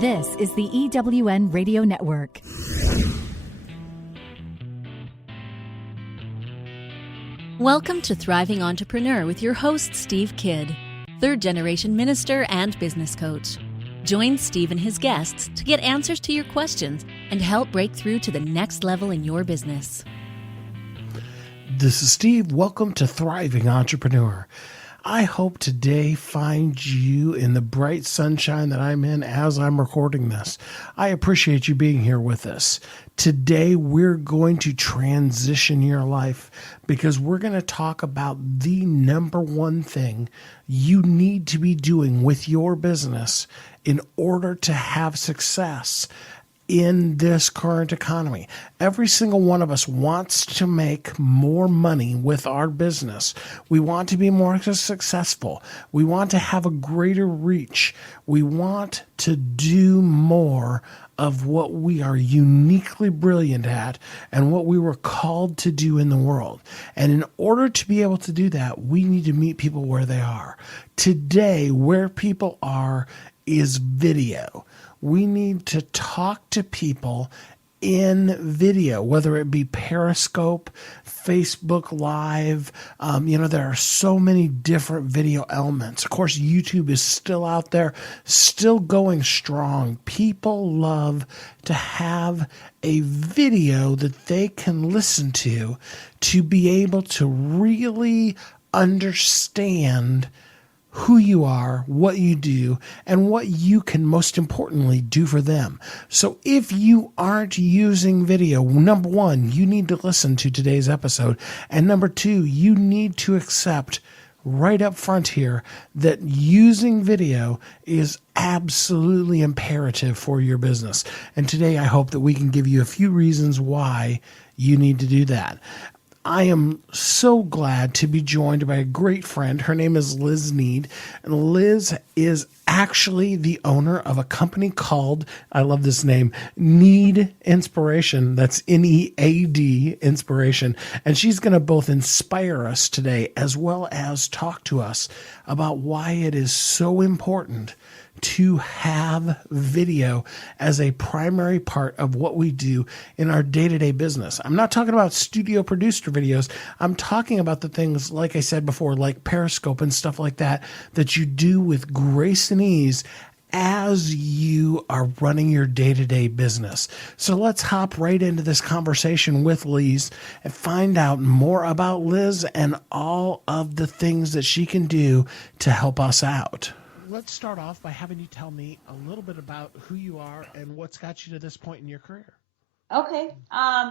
This is the EWN Radio Network. Welcome to Thriving Entrepreneur with your host, Steve Kidd, third-generation minister and business coach. Join Steve and his guests to get answers to your questions and help break through to the next level in your business. This is Steve. Welcome to Thriving Entrepreneur. I hope today finds you in the bright sunshine that I'm in as I'm recording this. I appreciate you being here with us. Today, we're going to transition your life because we're going to talk about the number one thing you need to be doing with your business in order to have success in this current economy. Every single one of us wants to make more money with our business. We want to be more successful. We want to have a greater reach. We want to do more of what we are uniquely brilliant at and what we were called to do in the world. And in order to be able to do that, we need to meet people where they are. Today, where people are is video. We need to talk to people in video, whether it be Periscope, Facebook Live. There are so many different video elements. Of course, YouTube is still out there, still going strong. People love to have a video that they can listen to be able to really understand who you are, what you do, and what you can most importantly do for them. So if you aren't using video, number one, you need to listen to today's episode. And number two, you need to accept right up front here that using video is absolutely imperative for your business. And today I hope that we can give you a few reasons why you need to do that. I am so glad to be joined by a great friend. Her name is Liz Nead. And Liz is actually the owner of a company called, I love this name, Nead Inspiration. That's N-E-A-D Inspiration. And she's going to both inspire us today as well as talk to us about why it is so important to have video as a primary part of what we do in our day-to-day business. I'm not talking about studio producer videos. I'm talking about the things, like I said before, like Periscope and stuff like that, that you do with grace and ease as you are running your day-to-day business. So let's hop right into this conversation with Liz and find out more about Liz and all of the things that she can do to help us out. Let's start off by having you tell me a little bit about who you are and what's got you to this point in your career. Okay.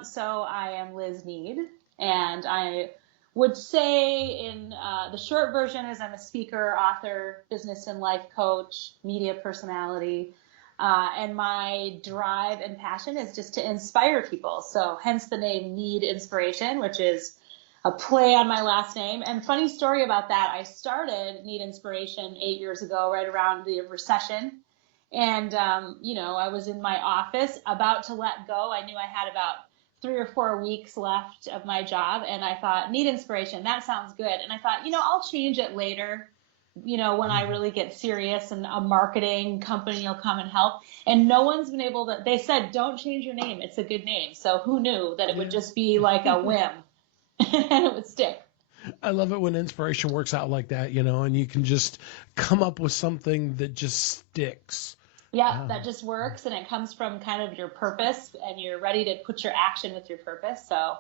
So I am Liz Nead, and I would say in the short version is I'm a speaker, author, business and life coach, media personality, and my drive and passion is just to inspire people. So hence the name Nead Inspiration, which is a play on my last name. And funny story about that, I started Nead Inspiration 8 years ago, right around the recession. And, I was in my office about to let go. I knew I had about 3 or 4 weeks left of my job. And I thought, Nead Inspiration, that sounds good. And I thought, I'll change it later, when I really get serious and a marketing company will come and help. And no one's been able to, they said, don't change your name. It's a good name. So who knew that it would just be like a whim. And it would stick. I love it when inspiration works out like that, and you can just come up with something that just sticks. Yeah, that just works, and it comes from kind of your purpose, and you're ready to put your action with your purpose. So,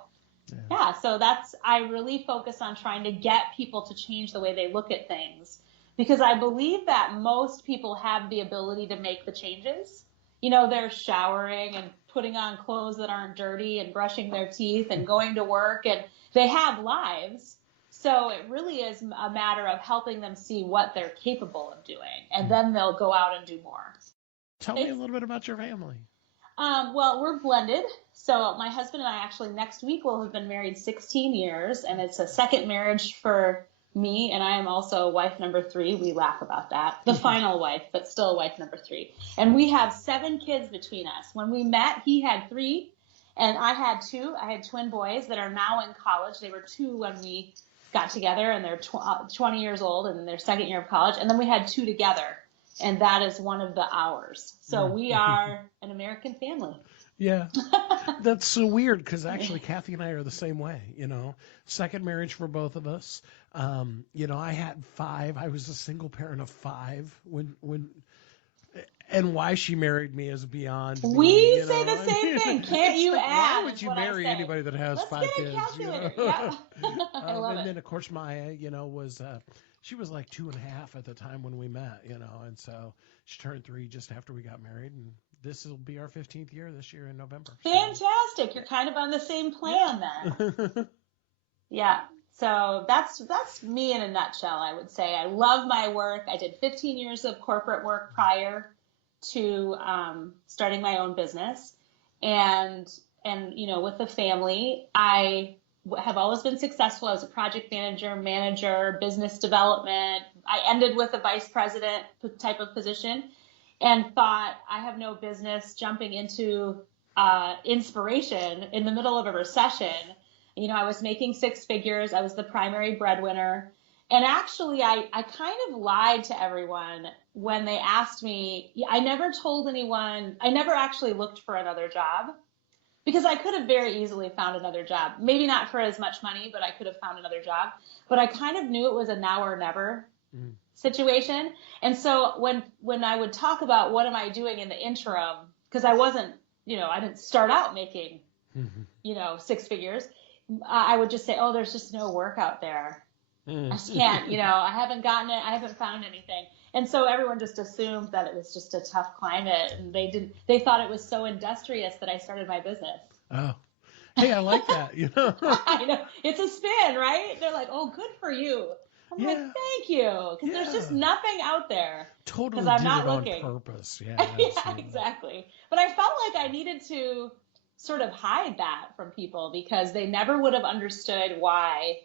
so I really focus on trying to get people to change the way they look at things, because I believe that most people have the ability to make the changes. They're showering and putting on clothes that aren't dirty and brushing their teeth and going to work, and they have lives. So it really is a matter of helping them see what they're capable of doing, and then they'll go out and do more. Tell me a little bit about your family. Well, we're blended. So my husband and I actually next week will have been married 16 years, and it's a second marriage for me, and I am also wife number 3. We laugh about that. The final wife, but still wife number 3. And we have 7 kids between us. When we met, he had 3, and I had 2. I had twin boys that are now in college. They were 2 when we got together, and they're 20 years old and in their second year of college. And then we had 2 together. And that is one of the hours. So we are an American family. Yeah. That's so weird because actually Kathy and I are the same way, second marriage for both of us. I had 5. I was a single parent of 5 and why she married me is beyond me. We say the same thing. Can't you add? Why would you marry anybody that has Let's 5 get a kids? calculator. Yeah. I love and it. then of course Maya, was she was like 2.5 at the time when we met, and so she turned 3 just after we got married, and this will be our 15th year this year in November. Fantastic. You're kind of on the same plan then. Yeah. So that's me in a nutshell, I would say. I love my work. I did 15 years of corporate work prior to starting my own business. And with the family, I have always been successful. I was a project manager, business development. I ended with a vice president type of position and thought I have no business jumping into inspiration in the middle of a recession. I was making 6 figures. I was the primary breadwinner. And actually, I kind of lied to everyone when they asked me. I never told anyone. I never actually looked for another job because I could have very easily found another job. Maybe not for as much money, but I could have found another job. But I kind of knew it was a now or never situation. And so when I would talk about what am I doing in the interim, because I wasn't, I didn't start out making, 6 figures. I would just say, oh, there's just no work out there. I just can't, I haven't gotten it. I haven't found anything. And so everyone just assumed that it was just a tough climate, and they thought it was so industrious that I started my business. Oh, hey, I like that, I know. It's a spin, right? They're like, oh, good for you. I'm like, thank you. Because there's just nothing out there. Totally I'm did not it looking. on purpose. Yeah, yeah, exactly. But I felt like I needed to sort of hide that from people because they never would have understood why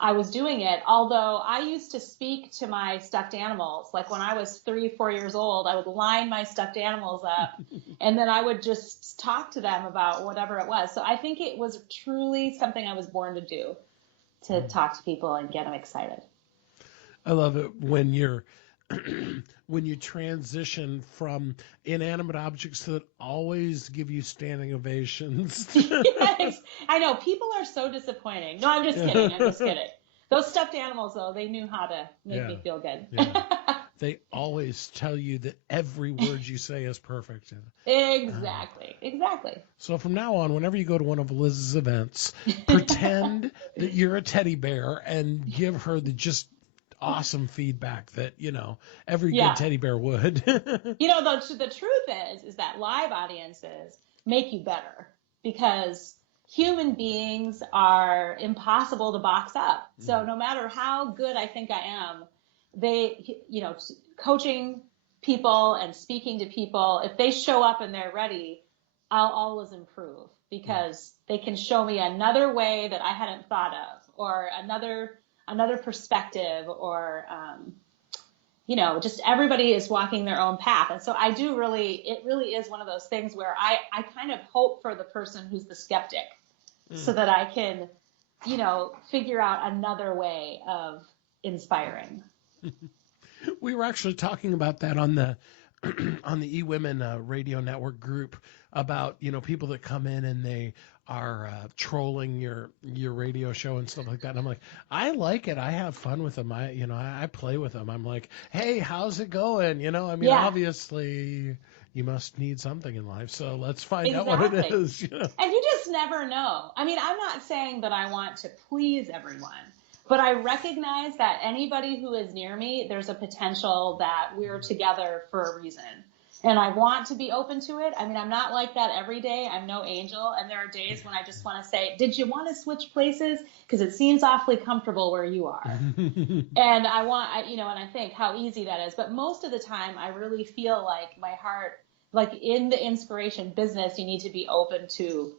I was doing it. Although I used to speak to my stuffed animals. Like when I was 3, 4 years old, I would line my stuffed animals up and then I would just talk to them about whatever it was. So I think it was truly something I was born to do, to talk to people and get them excited. I love it when you're when you transition from inanimate objects that always give you standing ovations. Yes, I know. People are so disappointing. No, I'm just kidding. Those stuffed animals, though, they knew how to make me feel good. Yeah. They always tell you that every word you say is perfect. Exactly. So from now on, whenever you go to one of Liz's events, pretend that you're a teddy bear and give her the just awesome feedback that, every good teddy bear would. The truth is that live audiences make you better because human beings are impossible to box up. So no matter how good I think I am, coaching people and speaking to people, if they show up and they're ready, I'll always improve because they can show me another way that I hadn't thought of, or another perspective, or, just everybody is walking their own path. And so it really is one of those things where I kind of hope for the person who's the skeptic so that I can, figure out another way of inspiring. We were actually talking about that on the eWomen radio network group about, people that come in and they are trolling your radio show and stuff like that. And I'm like, I like it. I have fun with them. I play with them. I'm like, hey, how's it going? Obviously you must need something in life. So let's find out what it is. And you just never know. I'm not saying that I want to please everyone, but I recognize that anybody who is near me, there's a potential that we're together for a reason. And I want to be open to it. I'm not like that every day. I'm no angel. And there are days when I just want to say, did you want to switch places? Because it seems awfully comfortable where you are. And and I think how easy that is. But most of the time, I really feel like my heart, like in the inspiration business, you need to be open to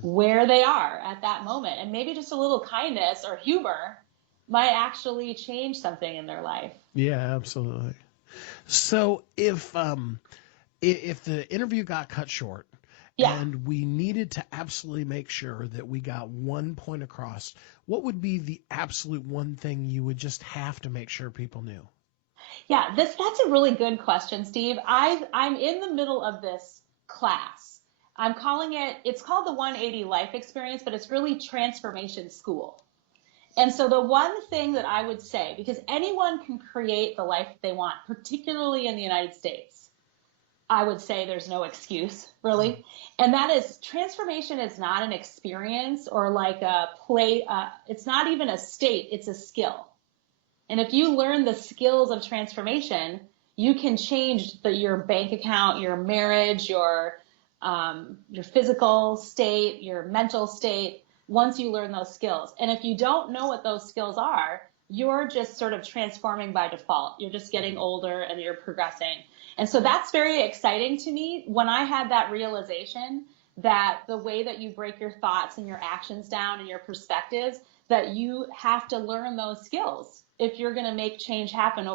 where they are at that moment. And maybe just a little kindness or humor might actually change something in their life. Yeah, absolutely. So if the interview got cut short and we needed to absolutely make sure that we got one point across, what would be the absolute one thing you would just have to make sure people knew? Yeah, that's a really good question, Steve. I'm in the middle of this class. It's called the 180 Life Experience, but it's really Transformation School. And so the one thing that I would say, because anyone can create the life they want, particularly in the United States, I would say there's no excuse, really. And that is, transformation is not an experience or like a play. It's not even a state, it's a skill. And if you learn the skills of transformation, you can change your bank account, your marriage, your physical state, your mental state, once you learn those skills. And if you don't know what those skills are, you're just sort of transforming by default. You're just getting older and you're progressing. And so that's very exciting to me. When I had that realization that the way that you break your thoughts and your actions down and your perspectives, that you have to learn those skills if you're going to make change happen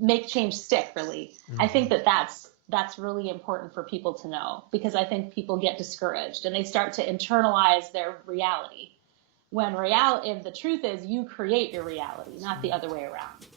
make change stick, really. Mm-hmm. I think that's really important for people to know, because I think people get discouraged and they start to internalize their reality, when the truth is you create your reality, not the other way around.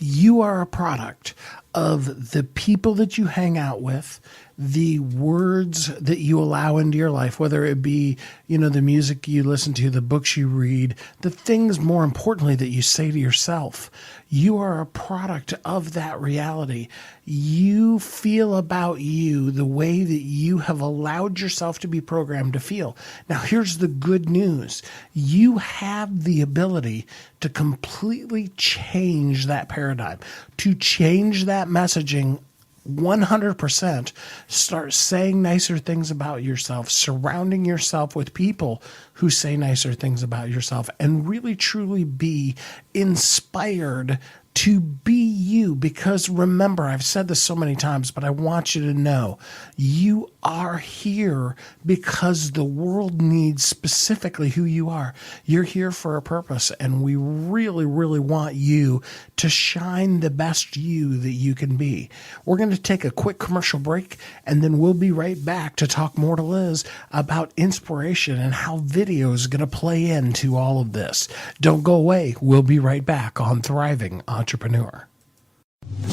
You are a product of the people that you hang out with, the words that you allow into your life, whether it be, the music you listen to, the books you read, the things, more importantly, that you say to yourself. You are a product of that reality. You feel about you the way that you have allowed yourself to be programmed to feel. Now, here's the good news. You have the ability to completely change that paradigm, to change that messaging 100%. Start saying nicer things about yourself, surrounding yourself with people who say nicer things about yourself, and really truly be inspired to be you. Because remember, I've said this so many times, but I want you to know, you are here because the world needs specifically who you are. You're here for a purpose, and we really, really want you to shine the best you that you can be. We're going to take a quick commercial break, and then we'll be right back to talk more to Liz about inspiration and how video is going to play into all of this. Don't go away. We'll be right back on Thriving Entrepreneur.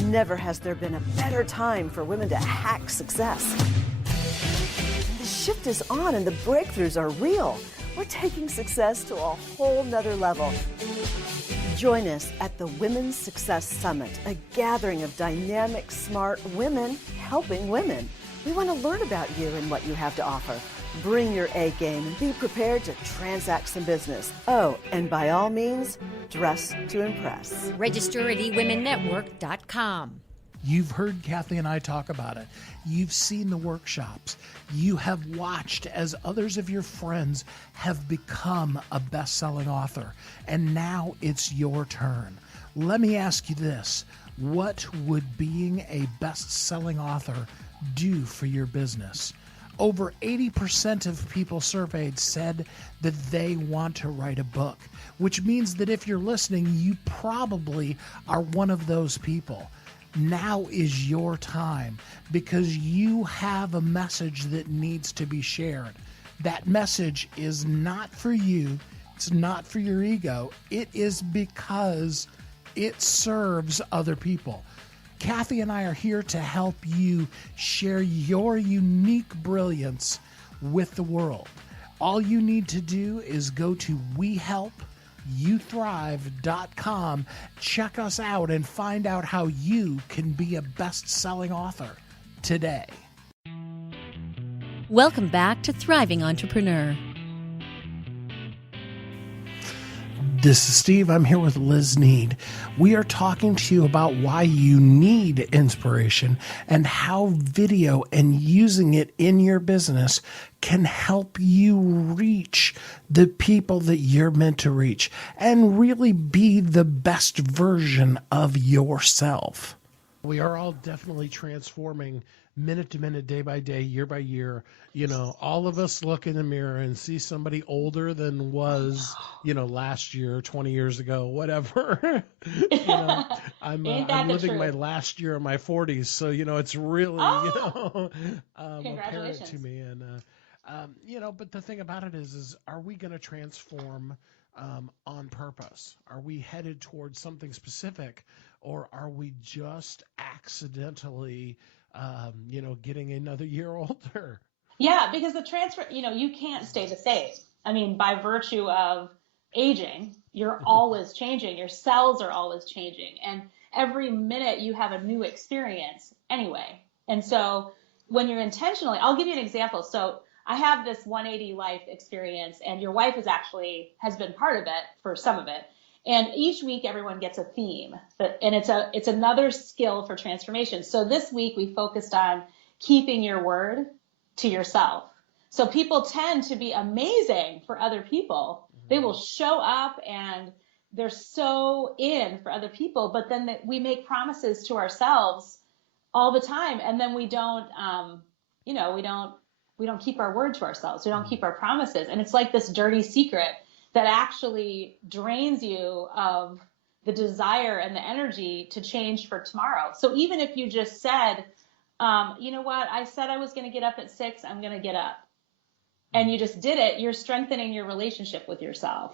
Never has there been a better time for women to hack success. The shift is on and the breakthroughs are real. We're taking success to a whole nother level. Join us at the Women's Success Summit, a gathering of dynamic, smart women helping women. We want to learn about you and what you have to offer. Bring your A game and be prepared to transact some business. Oh, and by all means, dress to impress. Register at eWomenNetwork.com. You've heard Kathy and I talk about it. You've seen the workshops. You have watched as others of your friends have become a best-selling author. And now it's your turn. Let me ask you this. What would being a best-selling author do for your business? Over 80% of people surveyed said that they want to write a book, which means that if you're listening, you probably are one of those people. Now is your time, because you have a message that needs to be shared. That message is not for you. It's not for your ego. It is because it serves other people. Kathy and I are here to help you share your unique brilliance with the world. All you need to do is go to WeHelpYouThrive.com, check us out, and find out how you can be a best-selling author today. Welcome back to Thriving Entrepreneur. This is Steve. I'm here with Liz Nead. We are talking to you about why you need inspiration and how video and using it in your business can help you reach the people that you're meant to reach and really be the best version of yourself. We are all definitely transforming minute to minute, day by day, year by year. All of us look in the mirror and see somebody older than was, last year, 20 years ago, whatever. I'm living my last year of my 40s. So, it's really, apparent to me. And, but the thing about it is are we going to transform on purpose? Are we headed towards something specific, or are we just accidentally, getting another year older? Yeah, because the transfer, you can't stay the same. I mean, by virtue of aging, you're always changing. Your cells are always changing. And every minute you have a new experience anyway. And so when you're intentionally, I'll give you an example. So I have this 180 life experience, and your wife has been part of it for some of it. And each week everyone gets a theme, and it's another skill for transformation. So this week we focused on keeping your word to yourself. So people tend to be amazing for other people. They will show up and they're so in for other people, but then we make promises to ourselves all the time, and then we don't keep our word to ourselves. We don't keep our promises, and it's like this dirty secret that actually drains you of the desire and the energy to change for tomorrow. So even if you just said, you know what, I said I was going to get up at 6, I'm going to get up, and you just did it, you're strengthening your relationship with yourself.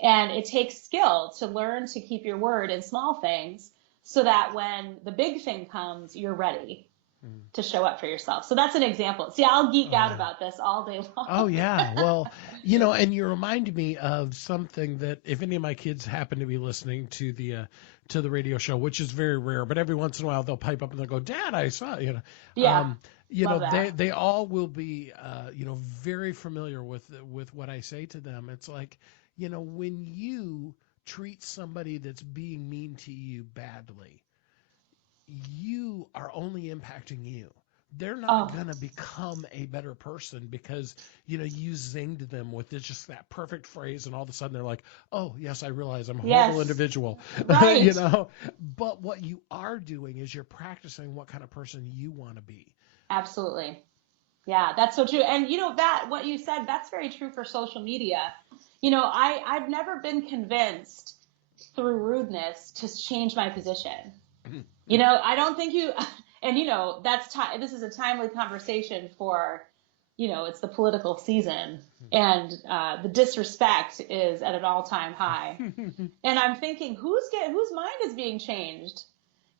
And it takes skill to learn to keep your word in small things so that when the big thing comes, you're ready to show up for yourself. So that's an example. See, I'll geek out about this all day long. Oh, yeah. Well, and you reminded me of something that if any of my kids happen to be listening to the radio show, which is very rare, but every once in a while they'll pipe up and they'll go, Dad, I saw, Yeah. They all will be, very familiar with what I say to them. It's like, when you treat somebody that's being mean to you badly, you are only impacting you. They're not going to become a better person because, you zinged them with just that perfect phrase, and all of a sudden they're like, oh, yes, I realize I'm a horrible individual. Right. But what you are doing is you're practicing what kind of person you want to be. Absolutely. Yeah, that's so true. And that what you said, that's very true for social media. I've never been convinced through rudeness to change my position. I don't think and this is a timely conversation for, it's the political season, and the disrespect is at an all-time high. And I'm thinking, whose mind is being changed?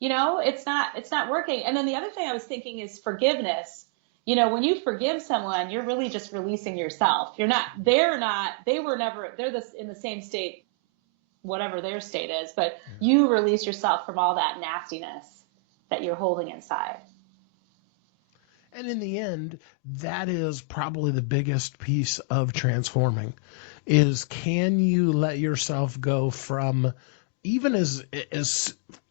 It's not working. And then the other thing I was thinking is forgiveness. When you forgive someone, you're really just releasing yourself. They're in the same state, whatever their state is, but you release yourself from all that nastiness that you're holding inside. And in the end, that is probably the biggest piece of transforming, is can you let yourself go from even as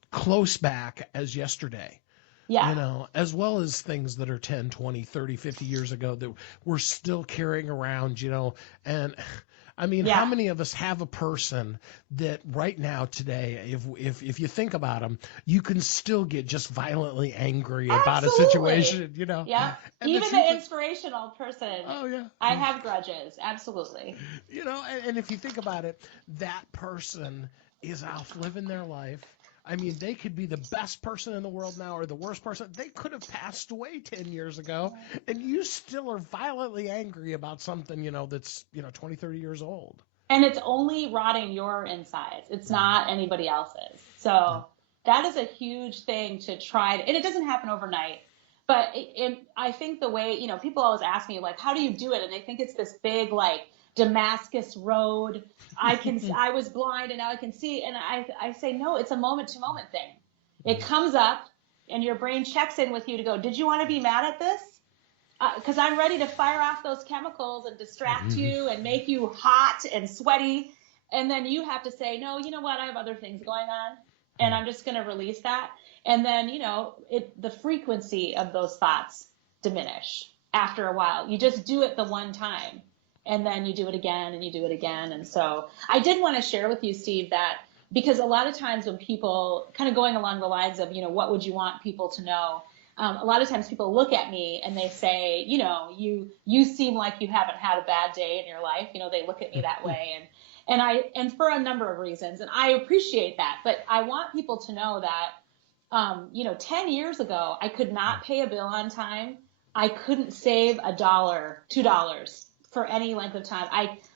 close back as yesterday? Yeah. As well as things that are 10, 20, 30, 50 years ago that we're still carrying around, and I mean, how many of us have a person that right now today, if you think about them, you can still get just violently angry about a situation, Yeah. And even the inspirational person. Oh, yeah. I have grudges. Absolutely. And if you think about it, that person is out living their life. I mean, they could be the best person in the world now or the worst person. They could have passed away 10 years ago, and you still are violently angry about something, that's, 20, 30 years old. And it's only rotting your insides. It's not anybody else's. So that is a huge thing to try. And it doesn't happen overnight. But I think the way, people always ask me, like, how do you do it? And they think it's this big, like, Damascus road. I was blind and now I can see. And I say, no, it's a moment to moment thing. It comes up and your brain checks in with you to go, did you want to be mad at this? Because I'm ready to fire off those chemicals and distract you and make you hot and sweaty. And then you have to say, no, you know what? I have other things going on and I'm just going to release that. And then, the frequency of those thoughts diminish after a while. You just do it the one time. And then you do it again and you do it again. And so I did want to share with you, Steve, that because a lot of times when people kind of going along the lines of, what would you want people to know? A lot of times people look at me and they say, you seem like you haven't had a bad day in your life. They look at me that way. And for a number of reasons. And I appreciate that. But I want people to know that, 10 years ago, I could not pay a bill on time. I couldn't save $1, $2 for any length of time.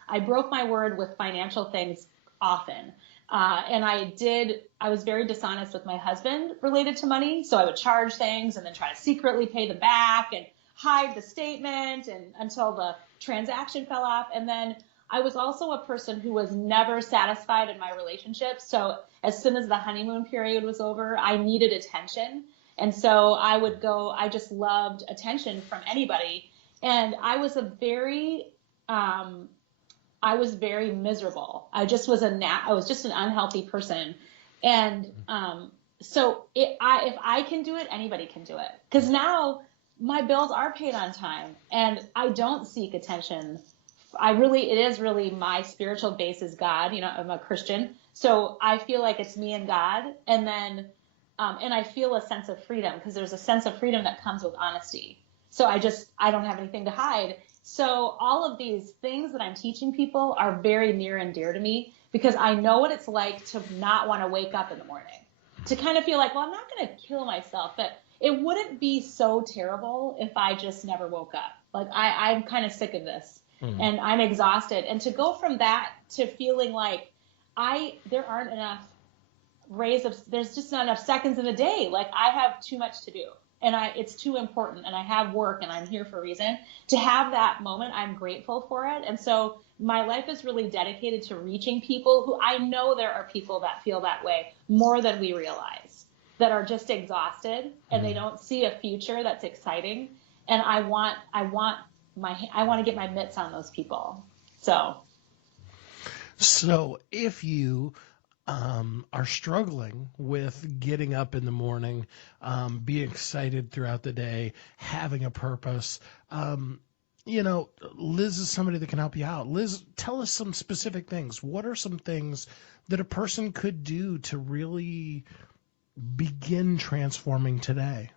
I broke my word with financial things often. And I was very dishonest with my husband related to money. So I would charge things and then try to secretly pay them back and hide the statement and until the transaction fell off. And then I was also a person who was never satisfied in my relationship. So as soon as the honeymoon period was over, I needed attention. And so I just loved attention from anybody. And I was very miserable. I was just an unhealthy person. And if I can do it, anybody can do it. Because now my bills are paid on time and I don't seek attention. It is really my spiritual base is God. I'm a Christian. So I feel like it's me and God. And then, and I feel a sense of freedom because there's a sense of freedom that comes with honesty. So I don't have anything to hide. So all of these things that I'm teaching people are very near and dear to me because I know what it's like to not want to wake up in the morning, to kind of feel like, well, I'm not going to kill myself, but it wouldn't be so terrible if I just never woke up. Like I'm kind of sick of this and I'm exhausted. And to go from that to feeling like there aren't enough there's just not enough seconds in a day. Like I have too much to do. And it's too important, and I have work, and I'm here for a reason. To have that moment, I'm grateful for it. And so my life is really dedicated to reaching people who I know there are people that feel that way more than we realize, that are just exhausted, and they don't see a future that's exciting. And I want to get my mitts on those people. So if you are struggling with getting up in the morning, being excited throughout the day, having a purpose, Liz is somebody that can help you out. Liz, tell us some specific things. What are some things that a person could do to really begin transforming today?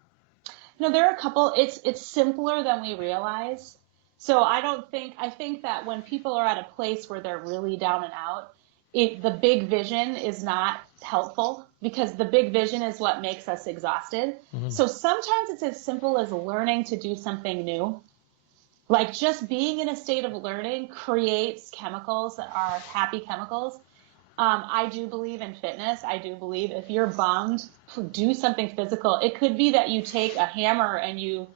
There are a couple. It's simpler than we realize. So I think that when people are at a place where they're really down and out, the big vision is not helpful because the big vision is what makes us exhausted. Mm-hmm. So sometimes it's as simple as learning to do something new. Like just being in a state of learning creates chemicals that are happy chemicals. I do believe in fitness. I do believe if you're bummed, do something physical. It could be that you take a hammer and you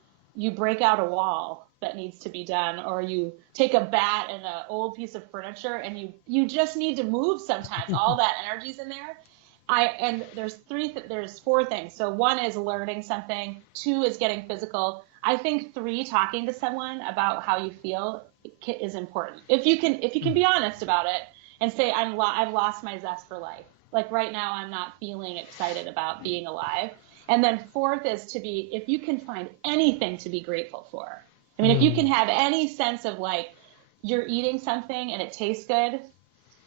break out a wall that needs to be done, or you take a bat and an old piece of furniture and you just need to move sometimes. All that energy's in there. And there's 4 things. So 1 is learning something, 2 is getting physical. I think 3, talking to someone about how you feel is important. If you can be honest about it and say, I've lost my zest for life. Like right now, I'm not feeling excited about being alive. And then 4th is if you can find anything to be grateful for. I mean, if you can have any sense of like you're eating something and it tastes good,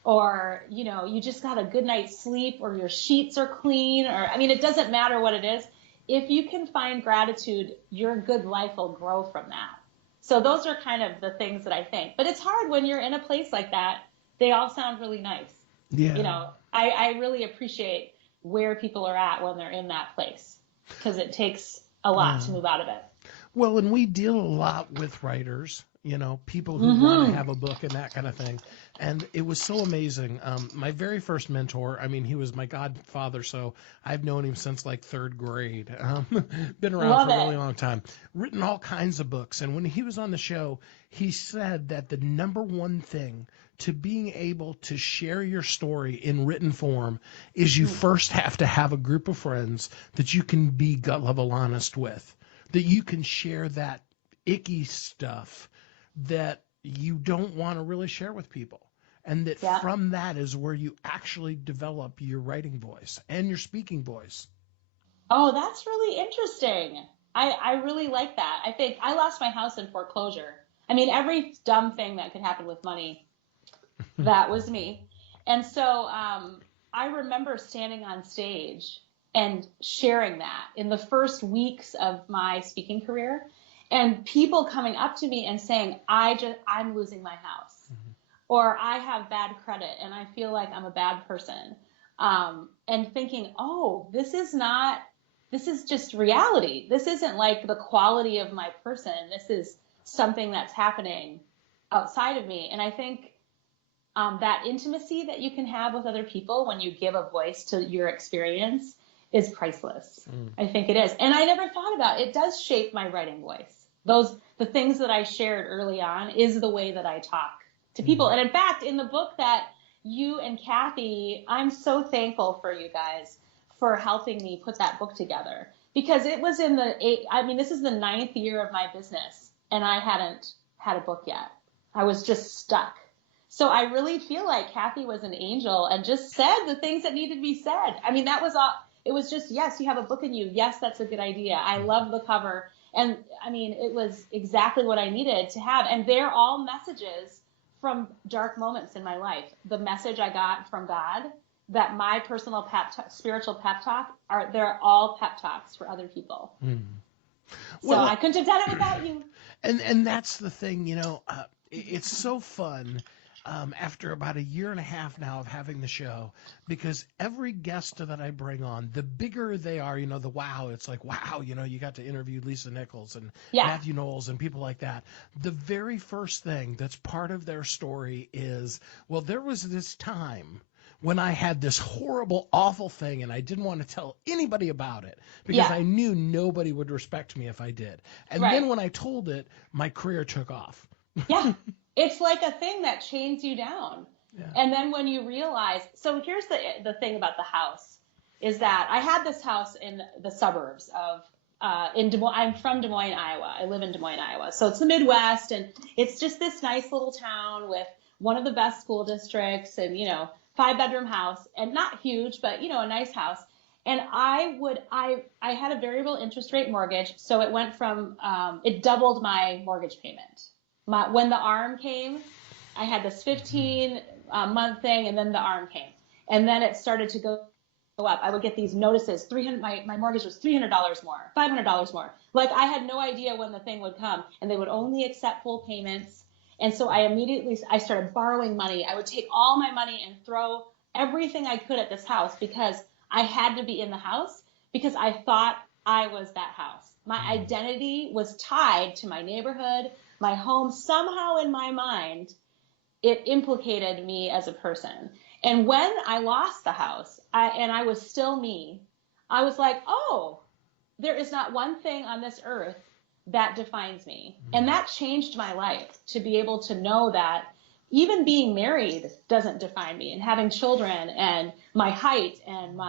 or, you just got a good night's sleep, or your sheets are clean, it doesn't matter what it is. If you can find gratitude, your good life will grow from that. So those are kind of the things that I think. But it's hard when you're in a place like that. They all sound really nice. Yeah. I really appreciate where people are at when they're in that place because it takes a lot to move out of it. Well, and we deal a lot with writers, people who want to have a book and that kind of thing. And it was so amazing. My very first mentor, he was my godfather, so I've known him since like 3rd grade. Been around for a really long time. Written all kinds of books. And when he was on the show, he said that the number one thing to being able to share your story in written form is you first have to have a group of friends that you can be gut level honest with. That you can share that icky stuff that you don't want to really share with people. And that from that is where you actually develop your writing voice and your speaking voice. Oh, that's really interesting. I really like that. I think I lost my house in foreclosure. Every dumb thing that could happen with money, that was me. And so I remember standing on stage and sharing that in the first weeks of my speaking career, and people coming up to me and saying, I'm losing my house, or I have bad credit and I feel like I'm a bad person. And thinking, this is just reality. This isn't like the quality of my person. This is something that's happening outside of me. And I think that intimacy that you can have with other people when you give a voice to your experience is priceless. I think it is. And I never thought about it. It does shape my writing voice. The things that I shared early on is the way that I talk to people. And in fact, in the book that you and Kathy, I'm so thankful for you guys for helping me put that book together, because it was this is the 9th year of my business and I hadn't had a book yet. I was just stuck. So I really feel like Kathy was an angel and just said the things that needed to be said. I mean, that was all. It was just, yes, you have a book in you. Yes, that's a good idea. I love the cover. And I mean, it was exactly what I needed to have. And they're all messages from dark moments in my life. The message I got from God, that my personal spiritual pep talk, they're all pep talks for other people. So I couldn't have done it without you. And that's the thing, it's so fun. After about a year and a half now of having the show, because every guest that I bring on, the bigger they are, the wow, it's like, wow, you got to interview Lisa Nichols and Matthew Knowles and people like that. The very first thing that's part of their story is, well, there was this time when I had this horrible, awful thing and I didn't want to tell anybody about it because I knew nobody would respect me if I did. And then when I told it, my career took off. Yeah. It's like a thing that chains you down. Yeah. And then when you realize, so here's the thing about the house, is that I had this house in the suburbs of, in Des Moines. I'm from Des Moines, Iowa. I live in Des Moines, Iowa. So it's the Midwest, and it's just this nice little town with one of the best school districts and, 5-bedroom house, and not huge, but, a nice house. And I had a variable interest rate mortgage. So it went from, it doubled my mortgage payment. When the ARM came, I had this 15-month thing, and then the ARM came. And then it started to go up. I would get these notices, my mortgage was $300 more, $500 more. Like, I had no idea when the thing would come, and they would only accept full payments. And so I started borrowing money. I would take all my money and throw everything I could at this house because I had to be in the house because I thought I was that house. My identity was tied to my neighborhood, my home. Somehow in my mind, it implicated me as a person. And when I lost the house, and I was still me, I was like, oh, there is not one thing on this earth that defines me. And that changed my life, to be able to know that even being married doesn't define me, and having children and my height and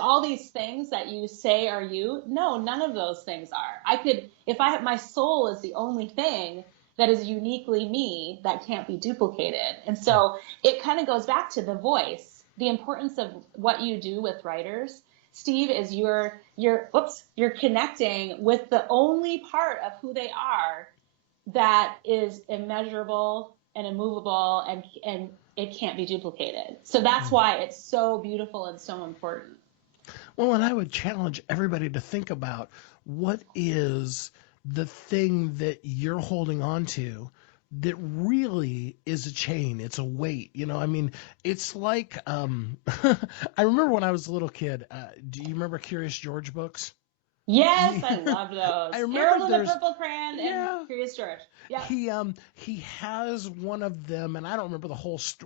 all these things that you say are you. No, none of those things are. My soul is the only thing that is uniquely me that can't be duplicated. And so it kind of goes back to the voice, the importance of what you do with writers, Steve, is you're connecting with the only part of who they are that is immeasurable and immovable, and it can't be duplicated. So that's why it's so beautiful and so important. Well, and I would challenge everybody to think about, what is the thing that you're holding on to that really is a chain. It's a weight. It's like, I remember when I was a little kid, do you remember Curious George books? Yes, I love those. I remember Harold and the Purple Crayon and Curious George. Yeah. He has one of them, and I don't remember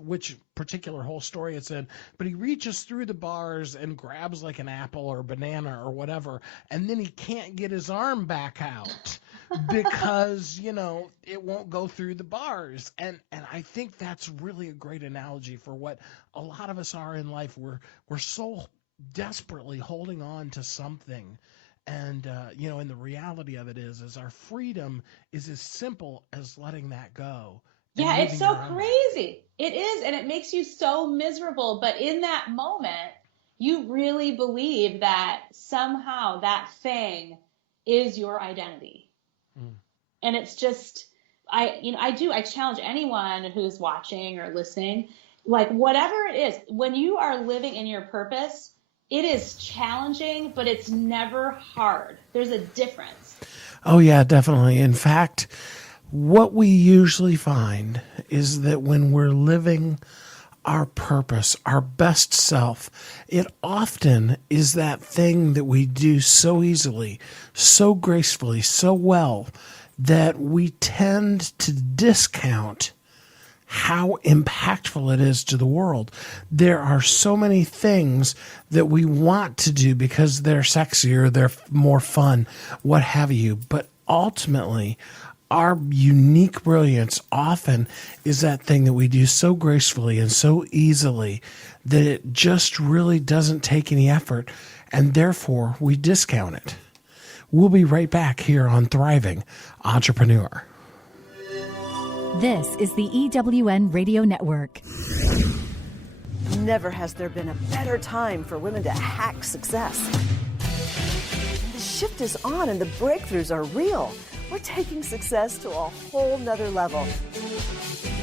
which particular whole story it's in, but he reaches through the bars and grabs like an apple or banana or whatever, and then he can't get his arm back out because, it won't go through the bars. And I think that's really a great analogy for what a lot of us are in life. We're so desperately holding on to something. And, and the reality of it is our freedom is as simple as letting that go. Yeah, it's so crazy. It is, and it makes you so miserable. But in that moment, you really believe that somehow that thing is your identity. And it's just, I challenge anyone who's watching or listening, like whatever it is, when you are living in your purpose, it is challenging, but it's never hard. There's a difference. Oh, yeah, definitely. In fact, what we usually find is that when we're living our purpose, our best self, it often is that thing that we do so easily, so gracefully, so well, that we tend to discount how impactful it is to the world. There are so many things that we want to do because they're sexier, they're more fun, what have you. But ultimately, our unique brilliance often is that thing that we do so gracefully and so easily that it just really doesn't take any effort, and therefore we discount it. We'll be right back here on Thriving Entrepreneur. This is the EWN Radio Network. Never has there been a better time for women to hack success. The shift is on and the breakthroughs are real. We're taking success to a whole nother level.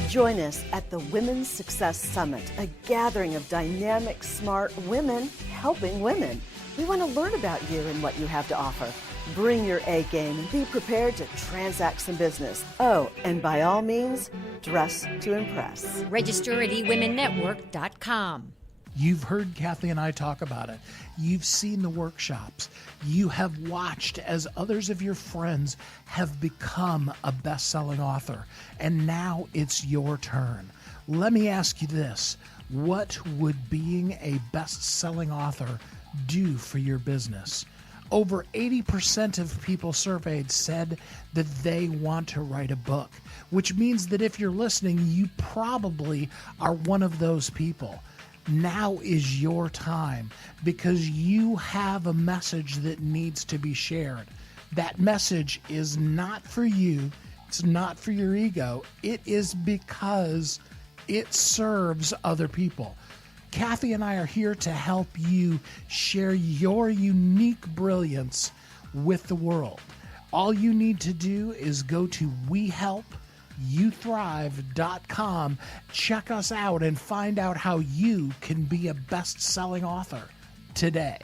Join us at the Women's Success Summit, a gathering of dynamic, smart women helping women. We want to learn about you and what you have to offer. Bring your A game and be prepared to transact some business. Oh, and by all means, dress to impress. Register at eWomenNetwork.com. You've heard Kathy and I talk about it. You've seen the workshops. You have watched as others of your friends have become a best-selling author. And now it's your turn. Let me ask you this. What would being a best-selling author do for your business? Over 80% of people surveyed said that they want to write a book, which means that if you're listening, you probably are one of those people. Now is your time because you have a message that needs to be shared. That message is not for you. It's not for your ego. It is because it serves other people. Kathy and I are here to help you share your unique brilliance with the world. All you need to do is go to WeHelpYouThrive.com, check us out, and find out how you can be a best-selling author today.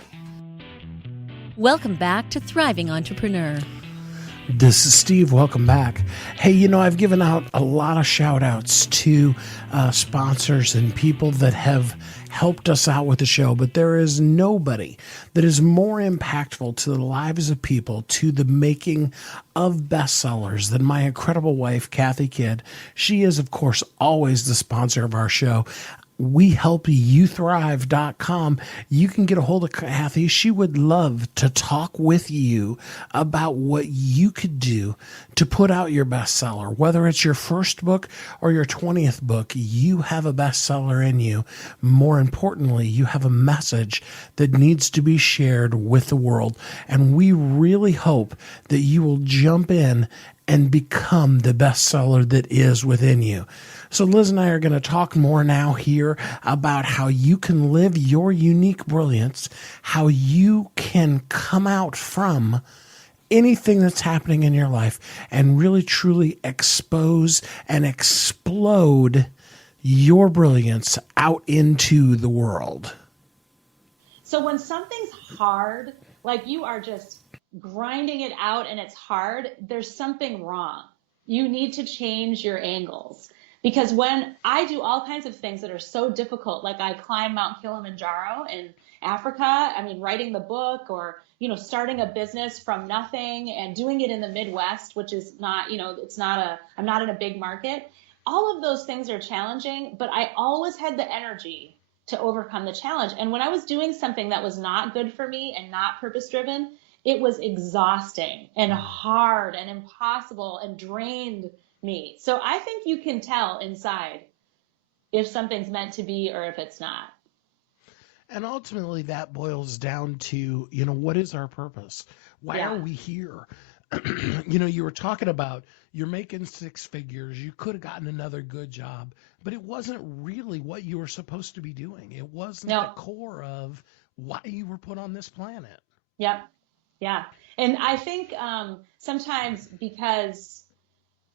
Welcome back to Thriving Entrepreneur. This is Steve. Welcome back. Hey, I've given out a lot of shout outs to sponsors and people that have helped us out with the show, but there is nobody that is more impactful to the lives of people, to the making of bestsellers than my incredible wife, Kathy Kidd. She is, of course, always the sponsor of our show. WeHelpYouThrive.com. You can get a hold of Kathy. She would love to talk with you about what you could do to put out your bestseller. Whether it's your first book or your 20th book, you have a bestseller in you. More importantly, you have a message that needs to be shared with the world. And we really hope that you will jump in and become the bestseller that is within you. So Liz and I are going to talk more now here about how you can live your unique brilliance, how you can come out from anything that's happening in your life and really truly expose and explode your brilliance out into the world. So when something's hard, like you are just grinding it out and it's hard, there's something wrong. You need to change your angles. Because when I do all kinds of things that are so difficult, like I climb Mount Kilimanjaro in Africa, writing the book or, starting a business from nothing and doing it in the Midwest, which is not, I'm not in a big market. All of those things are challenging, but I always had the energy to overcome the challenge. And when I was doing something that was not good for me and not purpose-driven, it was exhausting and hard and impossible and drained me. So I think you can tell inside if something's meant to be or if it's not. And ultimately that boils down to, what is our purpose? Why are we here? You were talking about you're making six figures. You could have gotten another good job, but it wasn't really what you were supposed to be doing. It wasn't the core of why you were put on this planet. Yep. Yeah. And I think sometimes because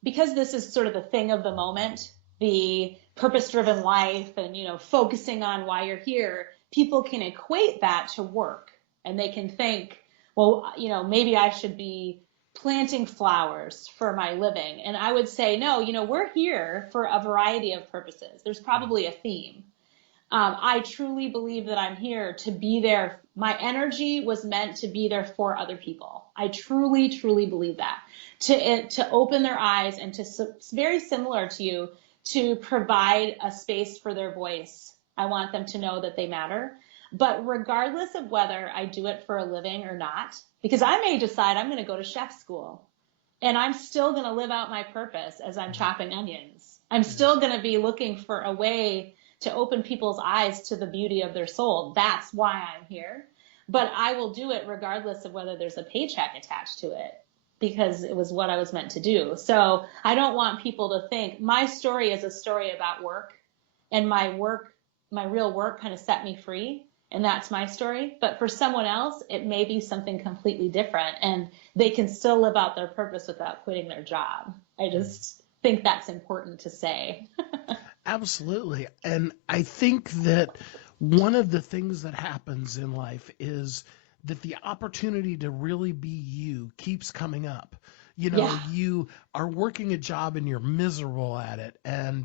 this is sort of the thing of the moment, the purpose-driven life and, focusing on why you're here, people can equate that to work and they can think, well, maybe I should be planting flowers for my living. And I would say, no, we're here for a variety of purposes. There's probably a theme. I truly believe that I'm here to be there. My energy was meant to be there for other people. I truly, truly believe that. To open their eyes and very similar to you, to provide a space for their voice. I want them to know that they matter. But regardless of whether I do it for a living or not, because I may decide I'm going to go to chef school and I'm still going to live out my purpose as I'm chopping onions. I'm still going to be looking for a way to open people's eyes to the beauty of their soul. That's why I'm here. But I will do it regardless of whether there's a paycheck attached to it, because it was what I was meant to do. So I don't want people to think my story is a story about work, and my real work kind of set me free. And that's my story. But for someone else, it may be something completely different, and they can still live out their purpose without quitting their job. I just think that's important to say. Absolutely. And I think that one of the things that happens in life is that the opportunity to really be you keeps coming up. You know, Yeah. you are working a job and you're miserable at it. And,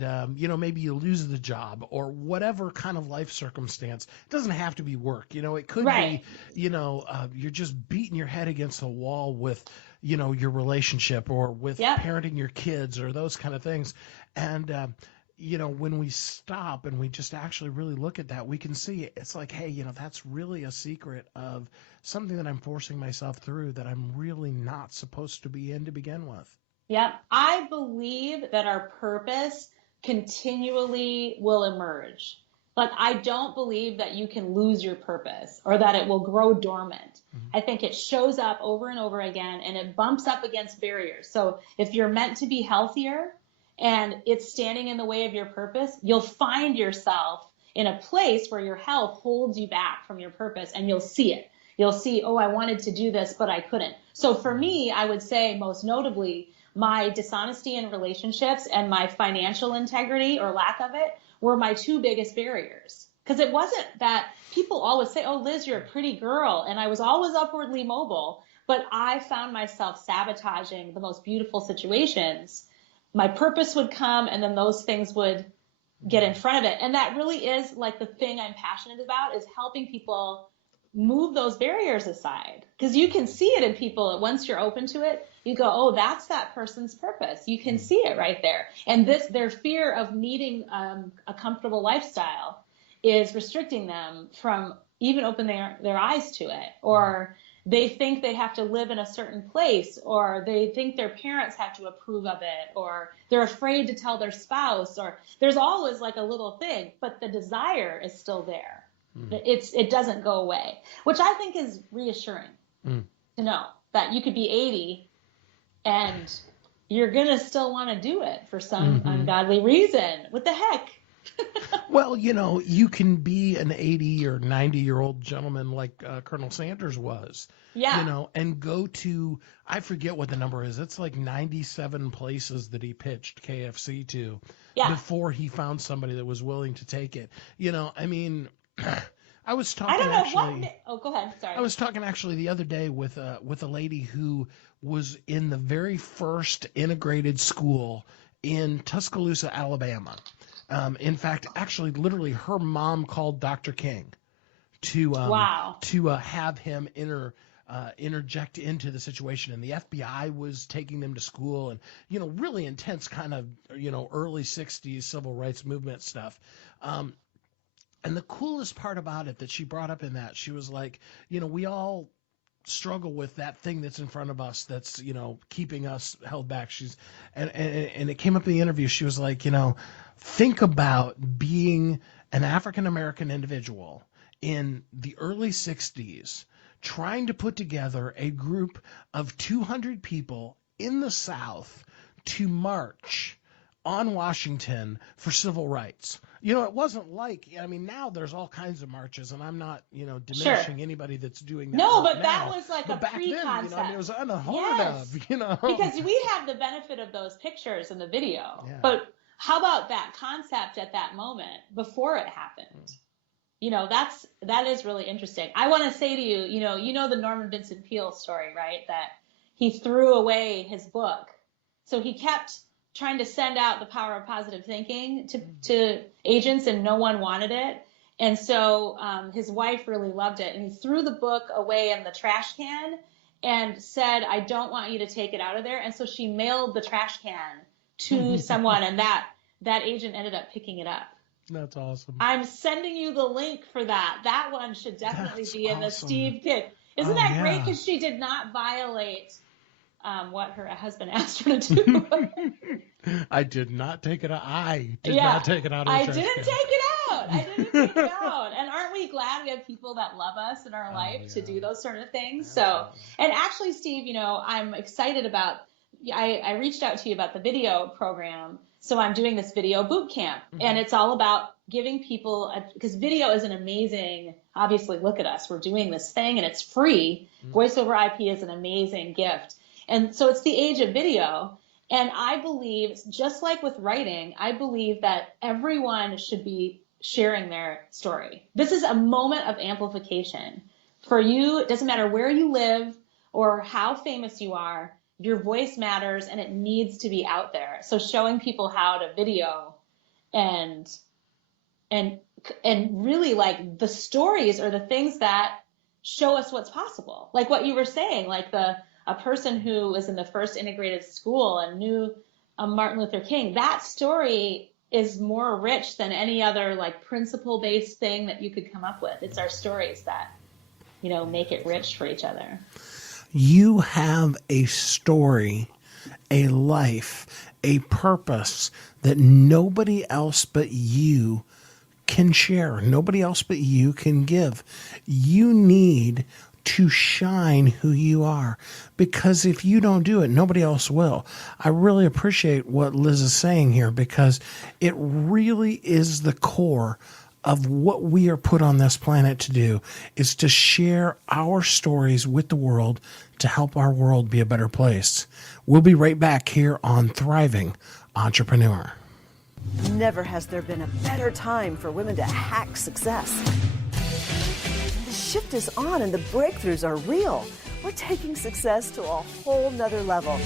maybe you lose the job or whatever kind of life circumstance. It doesn't have to be work. It could Right. be, you're just beating your head against the wall with, your relationship or with Yep. parenting your kids or those kind of things. And, when we stop and we just actually really look at that, we can see it's like, hey, that's really a secret of something that I'm forcing myself through that I'm really not supposed to be in to begin with. Yep. I believe that our purpose continually will emerge. Like, I don't believe that you can lose your purpose or that it will grow dormant. I think it shows up over and over again, and it bumps up against barriers. So if you're meant to be healthier and it's standing in the way of your purpose, you'll find yourself in a place where your health holds you back from your purpose, and you'll see it. You'll see, oh, I wanted to do this, but I couldn't. So for me, I would say most notably, my dishonesty in relationships and my financial integrity or lack of it were my two biggest barriers. Because it wasn't that people always say, oh, Liz, you're a pretty girl. And I was always upwardly mobile, but I found myself sabotaging the most beautiful situations. My purpose would come, and then those things would get in front of it. And that really is like the thing I'm passionate about, is helping people move those barriers aside. Because you can see it in people. Once you're open to it, you go, oh, that's that person's purpose. You can see it right there. And their fear of needing a comfortable lifestyle is restricting them from even opening their eyes to it. Or they think they have to live in a certain place, or they think their parents have to approve of it, or they're afraid to tell their spouse, or there's always like a little thing, but the desire is still there. It doesn't go away, which I think is reassuring to know that you could be 80 and you're going to still want to do it for some ungodly reason. What the heck? Well, you can be an 80 or 90-year-old gentleman like Colonel Sanders was, Yeah. And go to, I forget what the number is. It's like 97 places that he pitched KFC to before he found somebody that was willing to take it. I was talking I don't know actually. Oh, go ahead. Sorry. I was talking actually the other day with a lady who was in the very first integrated school in Tuscaloosa, Alabama. In fact, actually, literally, her mom called Dr. King to have him interject into the situation, and the FBI was taking them to school, and really intense kind of early '60s civil rights movement stuff. And the coolest part about it that she brought up in that, she was like, we all struggle with that thing that's in front of us that's, keeping us held back. And it came up in the interview. She was like, think about being an African-American individual in the early 60s, trying to put together a group of 200 people in the South to march on Washington for civil rights. It wasn't like, now there's all kinds of marches, and I'm not, diminishing anybody that's doing that. No, but now. that was like but a back pre-concept. then, it was unheard Yes. of, Because we have the benefit of those pictures in the video. Yeah. But how about that concept at that moment before it happened? That is really interesting. I want to say to you, you know the Norman Vincent Peale story, right? That he threw away his book. So he kept trying to send out the power of positive thinking to agents, and no one wanted it. And so his wife really loved it, and he threw the book away in the trash can and said, I don't want you to take it out of there. And so she mailed the trash can to someone, and that agent ended up picking it up. That's awesome. I'm sending you the link for that. That one should definitely be in the awesome. Steve Kidd. Isn't that great? Because she did not violate what her husband asked her to do. I did not take it out. I did not take it out. I didn't take it out. And aren't we glad we have people that love us in our life to do those sort of things? So, and actually, Steve, I'm excited about, I reached out to you about the video program. So I'm doing this video boot camp, and it's all about giving people, because video is an amazing, obviously, look at us. We're doing this thing, and it's free. Voice over IP is an amazing gift. And so it's the age of video. And I believe, just like with writing, I believe that everyone should be sharing their story. This is a moment of amplification. For you, it doesn't matter where you live or how famous you are, your voice matters and it needs to be out there. So showing people how to video and really like the stories or the things that show us what's possible. Like what you were saying, like a person who was in the first integrated school and knew Martin Luther King, that story is more rich than any other like principle-based thing that you could come up with. It's our stories that, make it rich for each other. You have a story, a life, a purpose that nobody else but you can share. Nobody else but you can give. You need to shine who you are, because if you don't do it, nobody else will. I really appreciate what Liz is saying here, because it really is the core of what we are put on this planet to do, is to share our stories with the world to help our world be a better place. We'll be right back here on Thriving Entrepreneur. Never has there been a better time for women to hack success. The shift is on and the breakthroughs are real. We're taking success to a whole nother level.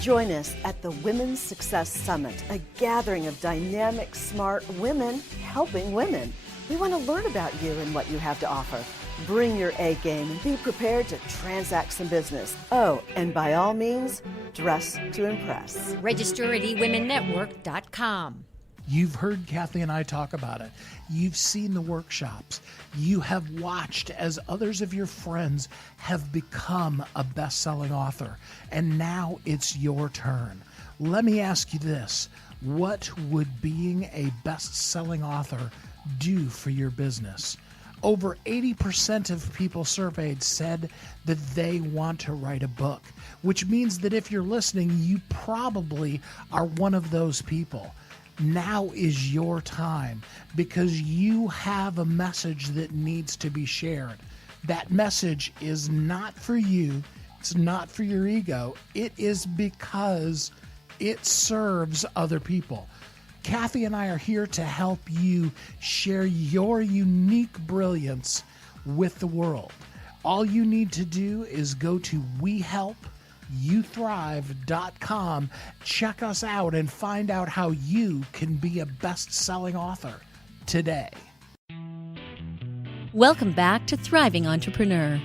Join us at the Women's Success Summit, a gathering of dynamic, smart women helping women. We want to learn about you and what you have to offer. Bring your A game and be prepared to transact some business. Oh, and by all means, dress to impress. Register at eWomenNetwork.com. You've heard Kathy and I talk about it. You've seen the workshops. You have watched as others of your friends have become a best-selling author. And now it's your turn. Let me ask you this. What would being a best-selling author do for your business? Over 80% of people surveyed said that they want to write a book, which means that if you're listening, you probably are one of those people. Now is your time, because you have a message that needs to be shared. That message is not for you. It's not for your ego. It is because it serves other people. Kathy and I are here to help you share your unique brilliance with the world. All you need to do is go to WeHelpYouThrive.com, check us out, and find out how you can be a best-selling author today. Welcome back to Thriving Entrepreneur.